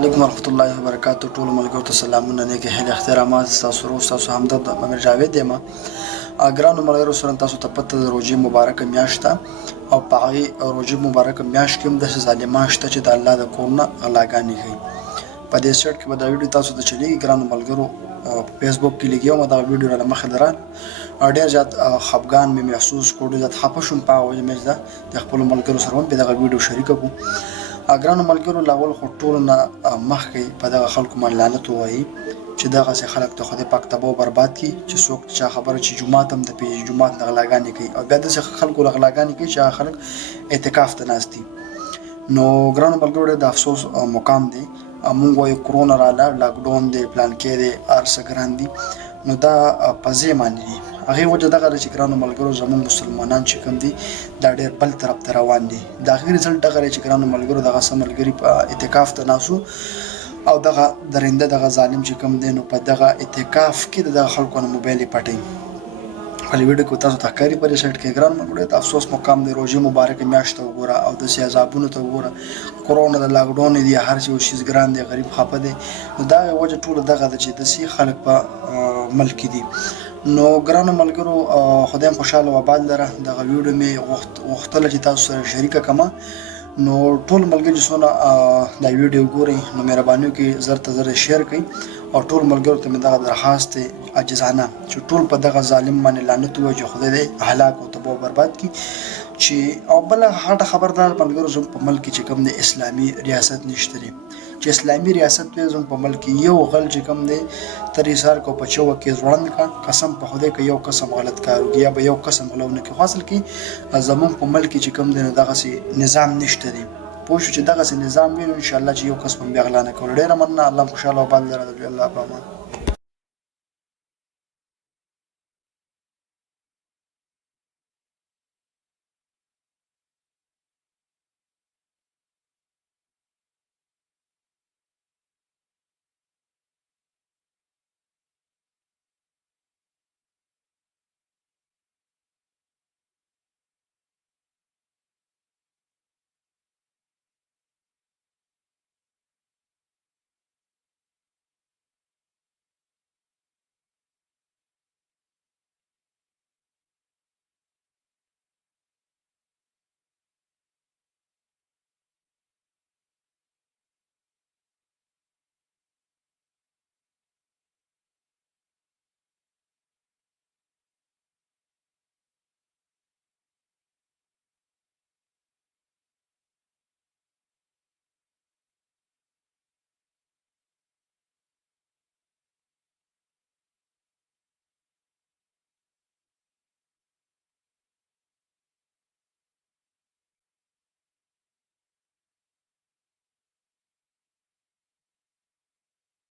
علیکم ورحمۃ اللہ وبرکاتہ ټول ملګرو ته سلامونه نیک هیله احترامات تاسو روغ تاسو همدرد امیر جاوید یم ګرانو ملګرو سره تاسو ته پته د روژې مبارکه میاشت ده او په هغې روژې مبارکه میاشت کې هم داسې ظالمان شته چې د الله د کور نه غلاګانې کوي. په دې سیټ کې به دا ویډیو تاسو ته چلیږي ګرانو ملګرو. په فیسبوک کې لګیا وم دغه ویډیو را مخې دران ډېر زیات خفګان مې محسوس کړو، ډېر زیات خفه شوم په هغه وجه مې چې د خپلو ملګرو سره هم په دغه ویډیو شریکه کړو. ګرانو ملګرو له اول خو ټولو نه مخکې په دغه خلکو باندې لعنت ووایي چې دغسې خلک ته خدای پاک تباه او برباد کړي چې څوک چا خبره چې جومات هم د پیژني جومات نه غلاګانې کوي او بیا داسې خلکو له غلاګانې کوي چې هغه خلک اعتکاف ته ناست دي. نو ګرانو ملګرو ډېر د افسوس مقام دی. مونږ وایو کرونا راله، لاکډاون دی، پلانکې دی، هر څه ګران دي. نو دا په ځای باندې دي. هغې وجه دغه ده چې ګرانو ملګرو زموږ مسلمانان چې کوم دي دا ډېر بل طرف ته روان دي. د هغې رزلټ دغه دی چې ګرانو ملګرو دغه څه ملګري په اعتکاف ته ناست او دغه درنده دغه ظالم چې کوم دی نو په دغه اعتکاف کې د دغه خلکو نه موبایل یې پټوي. خپل ویډیو کې تاسو ته ښکاري په دې سایټ کې ګران ملګرو د افسوس مقام دی. روژې مبارکه میاشت ته وګوره او داسې عذابونو ته وګوره، کرونا د لاکډاون دی، هر یو شیز ګران دی، غریب خفه دی. نو د هغې وجه ټوله دغه ده چې داسې خلک په ملک کې دي. نو ګرانو ملګرو خدای هم خوشحاله او آباد لره. دغه ویډیو مې غوښتله چې تاسو سره شریکه کړمه. نو ټول ملګري چې څونه دا ویډیو ګورئ نو مهرباني وکړئ زر ته زر شیر کړئ او ټول ملګرو ته مې دغه درخواست دی عاجزانه چې ټول په دغه ظالم باندې لعنت ووایي چې خدای دې هلاک او تباه او برباد کړي. چې او بله غټه خبردار ملګرو زموږ په ملک کې چې کوم دی اسلامي ریاست نشته دی. چې اسلامي ریاست وي زموږ په ملک کې یو غل چې کوم دی تر ایثار کو په چوکه کې ځوړند کړه، قسم په خدای که یو قسم غلط کار وکړي یا به یو قسم غلو نه کړي. خو اصل کې زموږ په ملک کې چې کوم دی نو دغسې نظام نشته دی. پوه شو چې دغسې نظام وي نو انشاءالله چې یو قسم هم بیا غلا نه کوي. ډېره مننه. الله خوشحاله او آباد لره. الله په امان.